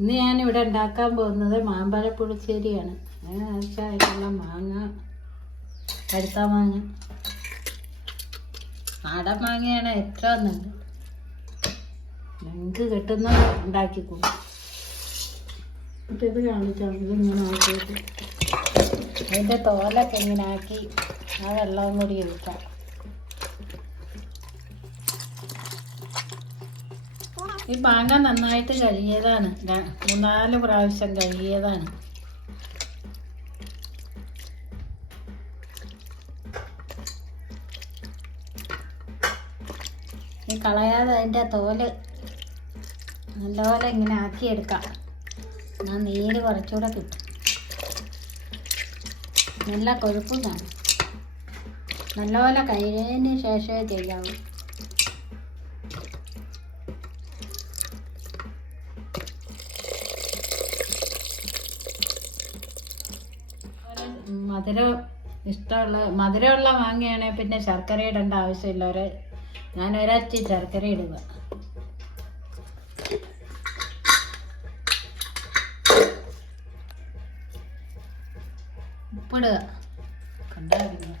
ഇന്ന് ഞാൻ ഇവിടെ ഉണ്ടാക്കാൻ പോകുന്നത് മാമ്പഴ പുളിശ്ശേരിയാണ്. ആവശ്യമായിട്ടുള്ള മാങ്ങ കടുത്ത മാങ്ങ. നാടൻ മാങ്ങയാണ് ഏറ്റവും നല്ലത്. നിങ്ങൾക്ക് കിട്ടുന്ന ഉണ്ടാക്കിക്കൂടും എന്നിട്ട് ഇത് കാണിക്കാം. ഇതിങ്ങനെ ആക്കിയിട്ട്. അതിന്റെ തോലൊക്കെ ഇങ്ങനെ ആക്കി ആ വെള്ളവും കൂടി ഒഴിക്കാം. ഈ മാങ്ങ നന്നായിട്ട് കഴുകിയതാണ്. മൂന്നാൽ പ്രാവശ്യം കഴുകിയതാണ്. ഈ കളയാതെ അതിന്റെ തോൽ നല്ലപോലെ ഇങ്ങനെ ആക്കിയെടുക്കാം. എന്നാൽ നീര് കുറച്ചുകൂടെ കിട്ടും. നല്ല കൊഴുപ്പും കാണും. നല്ലപോലെ കഴിഞ്ഞതിന് ശേഷമേ ചെയ്യാവൂ. മധുരം ഇഷ്ടമുള്ള മധുരമുള്ള മാങ്ങയാണെങ്കിൽ പിന്നെ ശർക്കര ഇടേണ്ട ആവശ്യമില്ല ഒരു ഞാൻ ഒരച്ചി ശർക്കര ഇടുക. ഉപ്പിടുക. കണ്ടായിരുന്നു?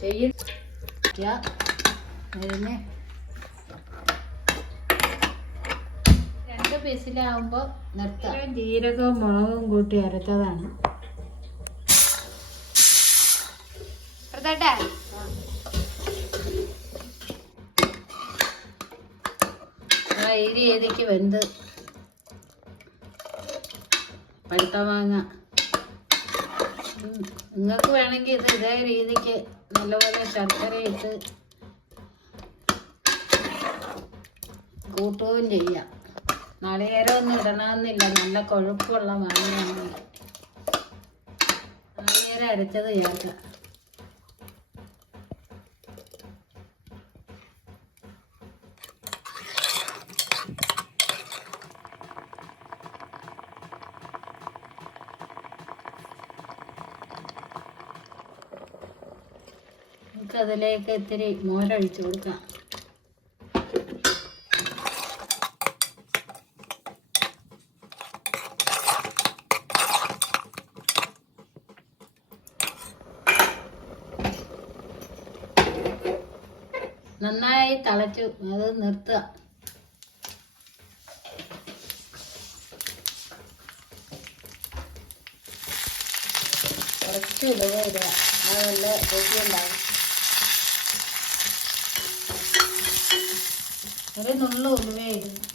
ചെയ്യ. അതിന് രണ്ട് പീസിലാവുമ്പോൾ നിർത്താം. ജീരകവും മുളകും കൂട്ടി അരച്ചതാണ്. ഏതിക്ക് വെന്ത്. പഴുത്ത മാങ്ങ. നിങ്ങൾക്ക് വേണമെങ്കിൽ ഇത് ഇതേ രീതിക്ക് നല്ലപോലെ ശർക്കര ഇട്ട് കൂട്ടുകയും ചെയ്യാം. നാളികേരമൊന്നും ഇടണമെന്നില്ല. നല്ല കൊഴുപ്പുള്ള മാങ്ങയാണ് നാളികേരം അരച്ചത് ചേർക്കാം. നമുക്ക് അതിലേക്ക് ഇത്തിരി മോരൊഴിച്ചു കൊടുക്കാം. നന്നായി തിളച്ചു അത് നിർത്തുക. കുറച്ച് ഉലുവ അത് നല്ല രുചിയുണ്ടാകും ഒരു നുള്ളു ഉലുവ ഇടുക